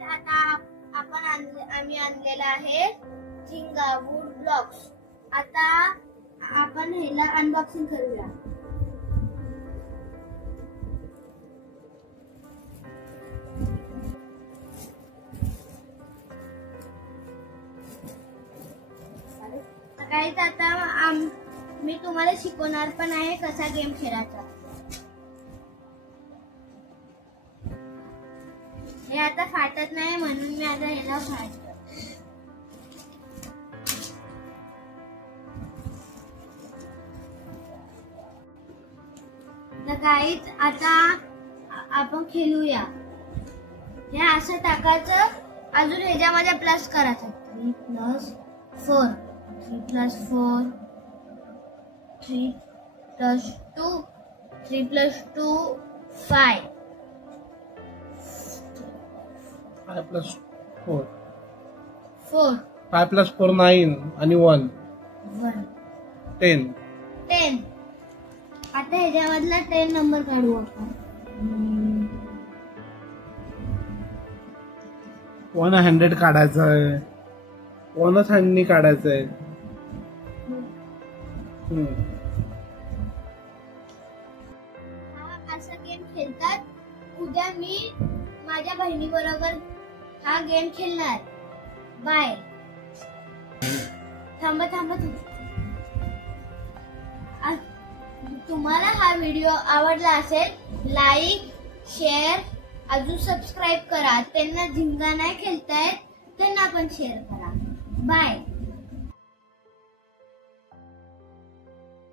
Guys आता आम्ही आणलेला आहे झिंगा वूड ब्लॉक्स। आता आपण ह्याला अनबॉक्सिंग करूया। गाईज आता मी तुम्हाला शिकवणार पण आहे कसा गेम खेळायचा। हे आता फाटत नाही म्हणून मी आता ह्याला फाटतो। तर गाईज आता आपण खेळूया। हे असं टाकायचं, अजून ह्याच्यामध्ये प्लस करायचं। 3+4 3+4 3+2 3+2 5 5+4 4 5+4 9 आणि 1 10 10। आता ह्याच्यामधला 10 नंबर काढू आपण। 100 काढायचं आहे, 1च हँडनी काढायचं आहे। हा असा गेम खेळतात। उद्या मी माझ्या बहिणी बरोबर हा गेम खेळणार। बाय। थांबा तुम्हाला हा व्हिडिओ आवडला असेल लाईक शेअर अजून सबस्क्राईब करा। त्यांना झिंगा नाही खेळतायत त्यांना पण शेअर करा। बाय।